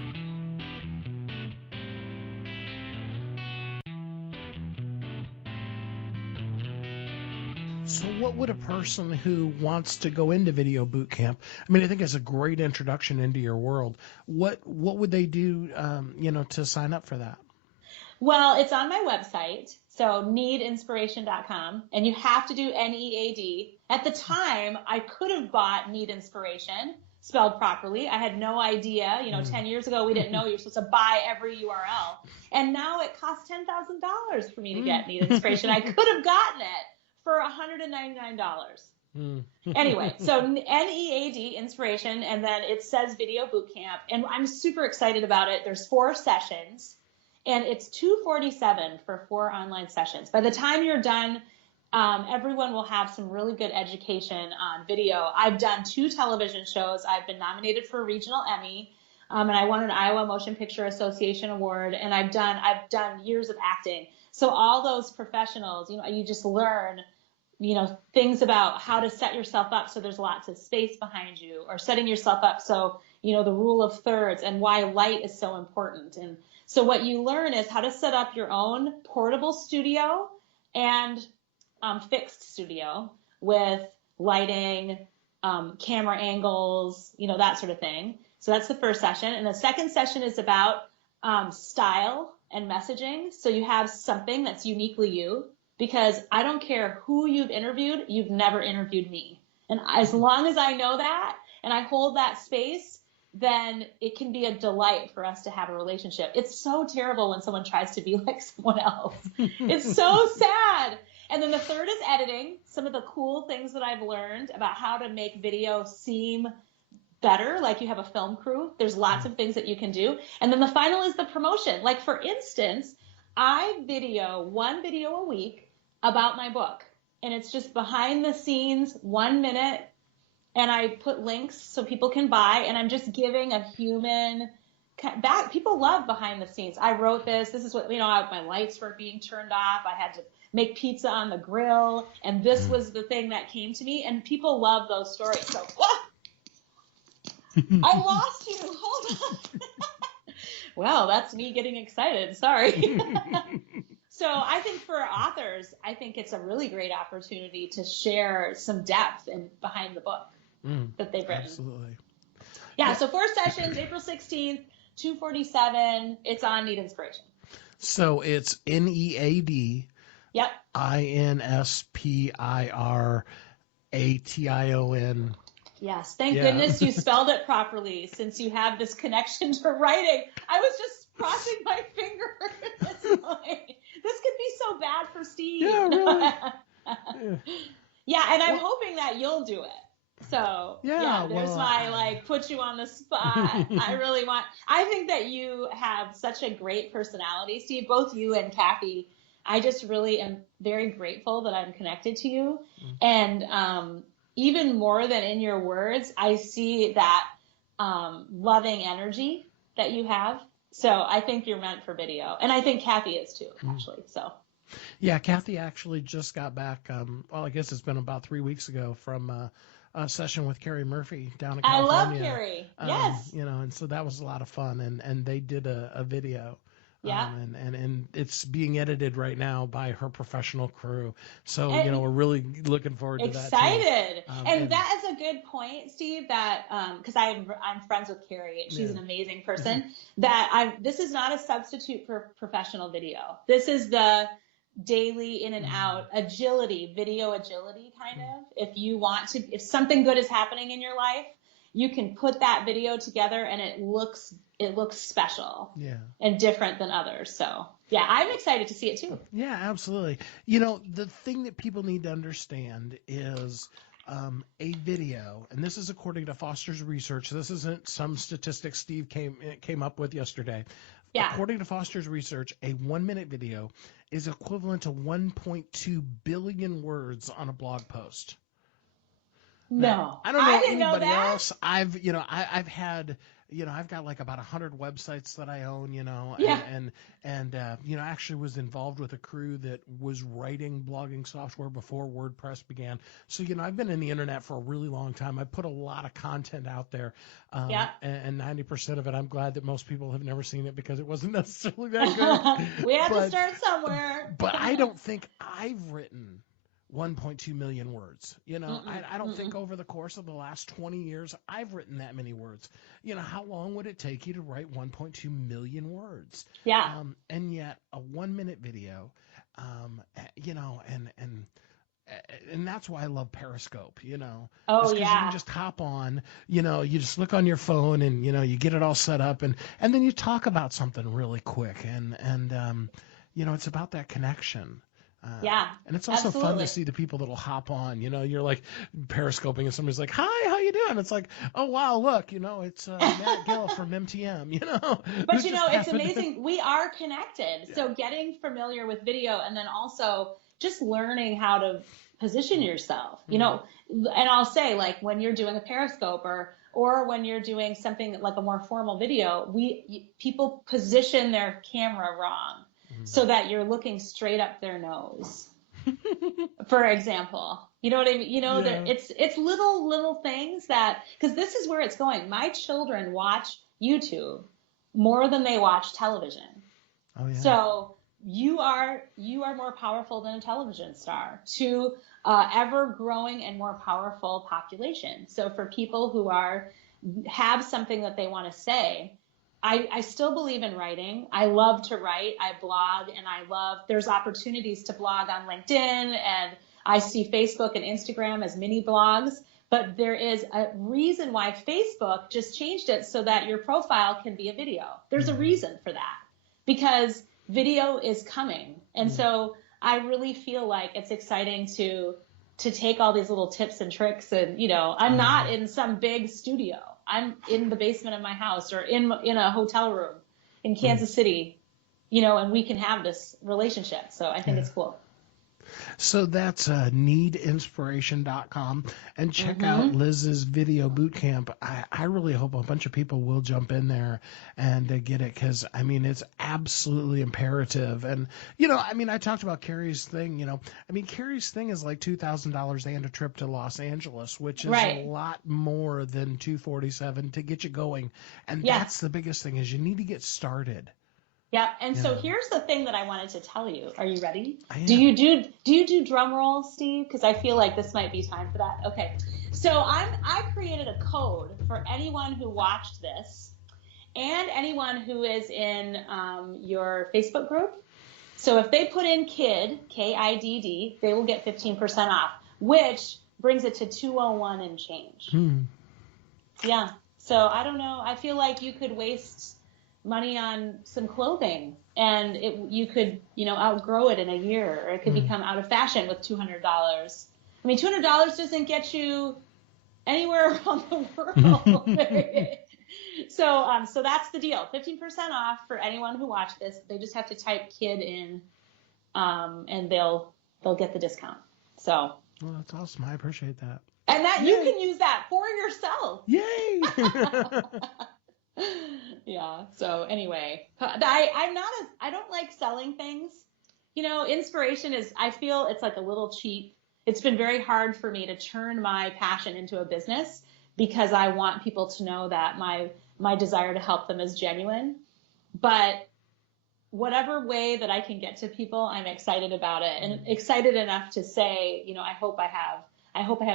So what would a person who wants to go into video boot camp, I mean, I think it's a great introduction into your world. What would they do, to sign up for that? Well, it's on my website, so needinspiration.com, and you have to do NEAD. At the time, I could have bought Need Inspiration, spelled properly. I had no idea. 10 years ago, we didn't know you're supposed to buy every URL. And now it costs $10,000 for me to get Need Inspiration. I could have gotten it for $199. Anyway, so NEAD Inspiration, and then it says Video Boot Camp, and I'm super excited about it. There's 4 sessions, and it's $247 for 4 online sessions. By the time you're done, everyone will have some really good education on video. I've done 2 television shows. I've been nominated for a regional Emmy, and I won an Iowa Motion Picture Association award, and I've done years of acting. So all those professionals, you just learn things about how to set yourself up so there's lots of space behind you, or setting yourself up so, the rule of thirds and why light is so important. And so what you learn is how to set up your own portable studio and fixed studio with lighting, camera angles, that sort of thing. So that's the first session. And the second session is about style and messaging. So you have something that's uniquely you, because I don't care who you've interviewed, you've never interviewed me. And as long as I know that and I hold that space, then it can be a delight for us to have a relationship. It's so terrible when someone tries to be like someone else. It's so sad. And then the third is editing. Some of the cool things that I've learned about how to make video seem better, like you have a film crew. There's lots of things that you can do. And then the final is the promotion. Like, for instance, I video 1 video a week about my book. And it's just behind the scenes, 1 minute. And I put links so people can buy. And I'm just giving a human back. People love behind the scenes. I wrote this. This is what, my lights were being turned off. I had to make pizza on the grill. And this was the thing that came to me. And people love those stories. So, I lost you. Hold on. Well, that's me getting excited. Sorry. So I think for authors, I think it's a really great opportunity to share some depth behind the book that they've written. Absolutely. Yeah. So 4 sessions, April 16th, 2:47. It's on Need Inspiration. So it's NEAD. Yep. INSPIRATION. Yes. Thank goodness you spelled it properly, since you have this connection to writing. I was just crossing my fingers at this point. This could be so bad for Steve. Yeah, really. Yeah, and I'm hoping that you'll do it. So there's my put you on the spot. I think that you have such a great personality, Steve, both you and Kathy. I just really am very grateful that I'm connected to you. And even more than in your words, I see that loving energy that you have. So I think you're meant for video. And I think Kathy is too, actually. So. Yeah, Kathy actually just got back, I guess it's been about 3 weeks ago, from a session with Carrie Murphy down in California. I love Carrie. Yes. And so that was a lot of fun. And they did a video. Yeah. And it's being edited right now by her professional crew. So, and we're really looking forward to that. Excited. And that is a good point, Steve, that, cause I'm friends with Carrie, and she's an amazing person, this is not a substitute for professional video. This is the daily in and out video agility kind of. If something good is happening in your life, you can put that video together and it looks special and different than others. So yeah, I'm excited to see it too. Yeah, absolutely. The thing that people need to understand is a video, and this is according to Foster's research. This isn't some statistics Steve came up with yesterday. Yeah. According to Foster's research, a 1-minute video is equivalent to 1.2 billion words on a blog post. No, I don't know anybody else. I've had, I've got like about 100 websites that I own, and actually was involved with a crew that was writing blogging software before WordPress began. So, I've been in the internet for a really long time. I put a lot of content out there. And 90% of it, I'm glad that most people have never seen it, because it wasn't necessarily that good. We had to start somewhere. But I don't think I've written 1.2 million words. I don't think over the course of the last 20 years I've written that many words. How long would it take you to write 1.2 million words? Yeah. And yet a 1-minute video, and that's why I love Periscope, Oh, because you can just hop on, you just look on your phone and, you get it all set up and then you talk about something really quick and it's about that connection. And it's also fun to see the people that'll hop on. You're like periscoping and somebody's like, "Hi, how you doing?" It's like, "Oh wow, look, it's Matt Gill from MTM." But it's amazing. We are connected. So getting familiar with video, and then also just learning how to position yourself. And I'll say, like, when you're doing a periscope or when you're doing something like a more formal video, people position their camera wrong. So that you're looking straight up their nose, for example. You know what I mean? That it's little things that, because this is where it's going. My children watch YouTube more than they watch television. Oh, yeah. So you are more powerful than a television star to ever growing and more powerful population. So for people who have something that they want to say, I still believe in writing. I love to write. I blog, and there's opportunities to blog on LinkedIn, and I see Facebook and Instagram as mini blogs. But there is a reason why Facebook just changed it so that your profile can be a video. There's a reason for that, because video is coming. And so I really feel like it's exciting to take all these little tips and tricks. And, I'm not in some big studio. I'm in the basement of my house or in a hotel room in Kansas City, and we can have this relationship. So I think it's cool. So that's needinspiration.com, and check out Liz's video boot camp. I really hope a bunch of people will jump in there and get it, because it's absolutely imperative. And I talked about Carrie's thing. Carrie's thing is like $2,000 and a trip to Los Angeles, which is a lot more than $247 to get you going. And that's the biggest thing, is you need to get started. Yeah, and so here's the thing that I wanted to tell you. Are you ready? Do you do drum rolls, Steve? Because I feel like this might be time for that. Okay, so I created a code for anyone who watched this and anyone who is in your Facebook group. So if they put in KIDD, KIDD, they will get 15% off, which brings it to $201 and change. Yeah. So I don't know. I feel like you could waste money on some clothing, and you could outgrow it in a year, or it could become out of fashion with $200. $200 doesn't get you anywhere around the world. So that's the deal. 15% off for anyone who watched this. They just have to type KIDD in, and they'll get the discount. So. Well, that's awesome. I appreciate that. And that you can use that for yourself. Yay! Yeah. So anyway, I don't like selling things. Inspiration I feel it's like a little cheap. It's been very hard for me to turn my passion into a business, because I want people to know that my desire to help them is genuine. But whatever way that I can get to people, I'm excited about it, and excited enough to say, I hope I have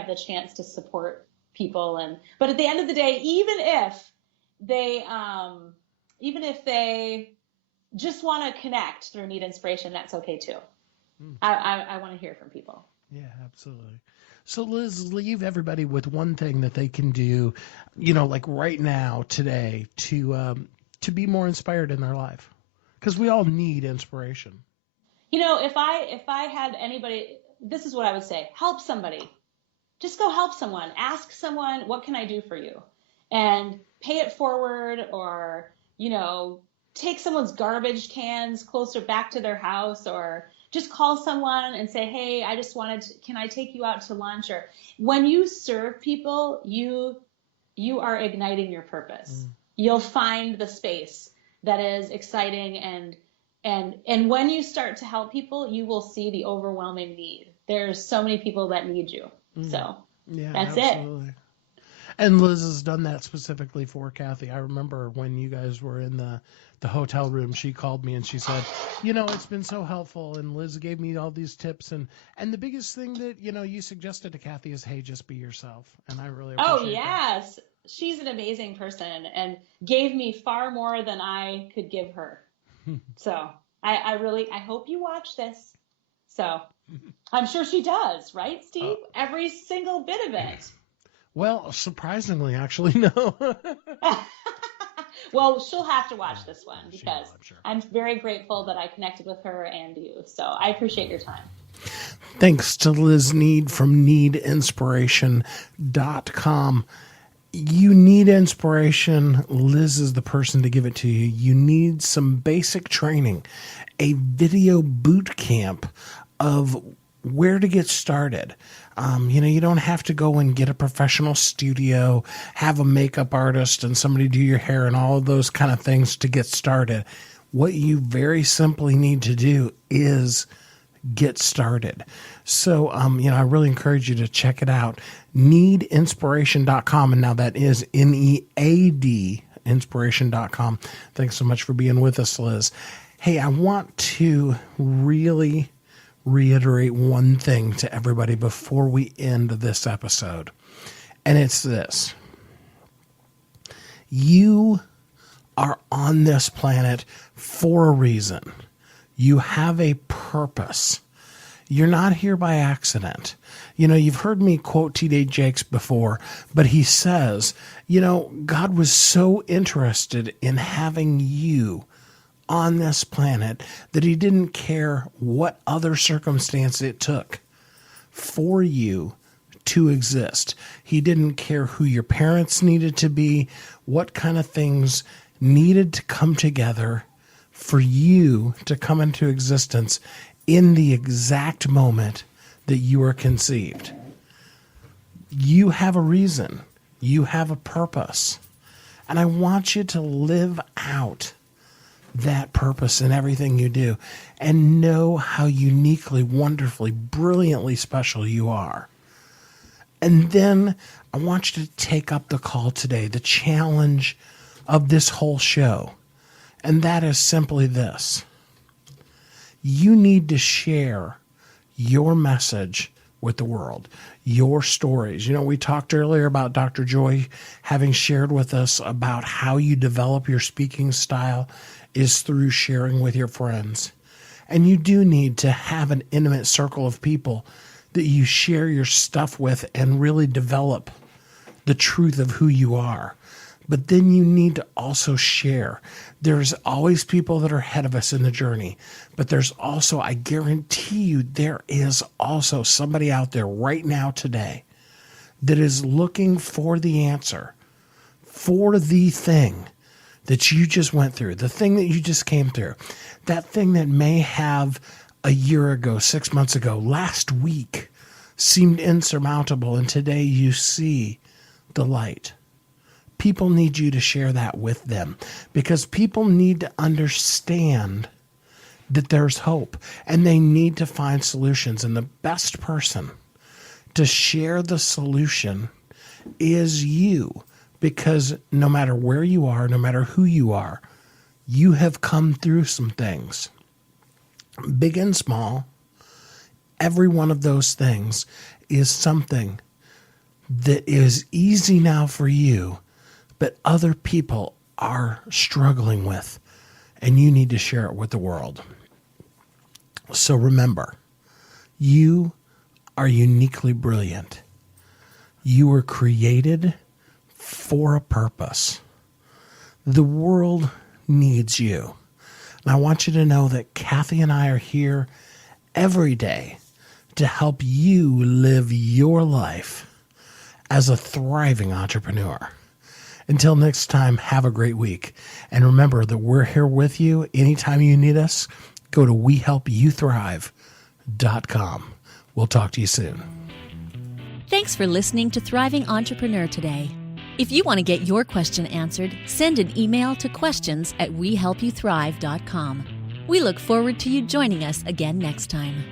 the chance to support people. But at the end of the day, even if they just want to connect through Need Inspiration, that's okay too. I want to hear from people. Yeah, absolutely. So Liz, leave everybody with one thing that they can do, like right now, today, to be more inspired in their life, because we all need inspiration. If I had anybody, this is what I would say: help somebody. Just go help someone. Ask someone, what can I do for you? And pay it forward, or, take someone's garbage cans closer back to their house, or just call someone and say, hey, can I take you out to lunch? Or when you serve people, you are igniting your purpose. You'll find the space that is exciting, and when you start to help people, you will see the overwhelming need. There's so many people that need you. So that's absolutely it. And Liz has done that specifically for Kathy. I remember when you guys were in the hotel room, she called me and she said, it's been so helpful. And Liz gave me all these tips. And the biggest thing that, you suggested to Kathy is, hey, just be yourself. And I really appreciate yes. That. She's an amazing person and gave me far more than I could give her. So I hope you watch this. So I'm sure she does, right, Steve? Every single bit of it. Well, surprisingly, actually, no. Well, she'll have to watch this one, because I'm very grateful that I connected with her and you. So I appreciate your time. Thanks to Liz Nead from needinspiration.com. You need inspiration. Liz is the person to give it to you. You need some basic training, a video boot camp of where to get started. You don't have to go and get a professional studio, have a makeup artist and somebody do your hair and all of those kind of things to get started. What you very simply need to do is get started. So, I really encourage you to check it out. Needinspiration.com. And now that is NEAD, inspiration.com. Thanks so much for being with us, Liz. Hey, I want to really reiterate one thing to everybody before we end this episode. And it's this. You are on this planet for a reason. You have a purpose. You're not here by accident. You know, you've heard me quote T.D. Jakes before, but he says, you know, God was so interested in having you on this planet that he didn't care what other circumstance it took for you to exist. He didn't care who your parents needed to be, what kind of things needed to come together for you to come into existence in the exact moment that you were conceived. You have a reason. You have a purpose. And I want you to live out that purpose in everything you do and know how uniquely, wonderfully, brilliantly special you are. And then I want you to take up the call today, the challenge of this whole show. And that is simply this. You need to share your message with the world, your stories. You know, we talked earlier about Dr. Joy having shared with us about how you develop your speaking style is through sharing with your friends. And you do need to have an intimate circle of people that you share your stuff with and really develop the truth of who you are. But then you need to also share. There's always people that are ahead of us in the journey, but there's also, I guarantee you, there is also somebody out there right now today that is looking for the answer for the thing that you just went through, the thing that you just came through, that thing that may have a year ago, 6 months ago, last week seemed insurmountable, and today you see the light. People need you to share that with them because people need to understand that there's hope and they need to find solutions. And the best person to share the solution is you, because no matter where you are, no matter who you are, you have come through some things, big and small. Every one of those things is something that is easy now for you, but other people are struggling with, and you need to share it with the world. So remember, you are uniquely brilliant. You were created for a purpose. The world needs you. And I want you to know that Kathy and I are here every day to help you live your life as a thriving entrepreneur. Until next time, have a great week. And remember that we're here with you anytime you need us. Go to WeHelpYouThrive.com. We'll talk to you soon. Thanks for listening to Thriving Entrepreneur today. If you want to get your question answered, send an email to questions@WeHelpYouThrive.com. We look forward to you joining us again next time.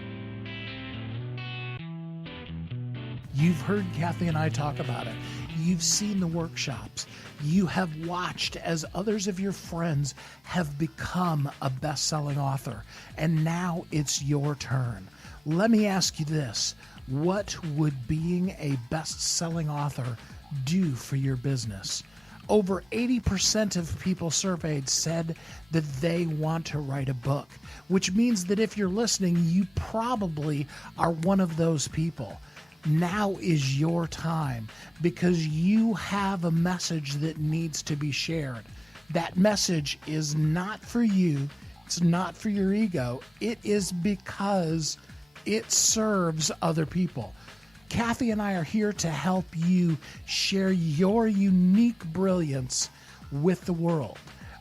You've heard Kathy and I talk about it. You've seen the workshops. You have watched as others of your friends have become a best-selling author. And now it's your turn. Let me ask you this. What would being a best-selling author do for your business? Over 80% of people surveyed said that they want to write a book, which means that if you're listening, you probably are one of those people. Now is your time because you have a message that needs to be shared. That message is not for you. It's not for your ego. It is because it serves other people. Kathy and I are here to help you share your unique brilliance with the world.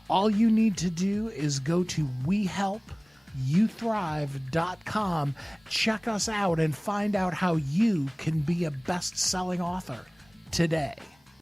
All you need to do is go to WeHelpYouThrive.com, check us out, and find out how you can be a best-selling author today.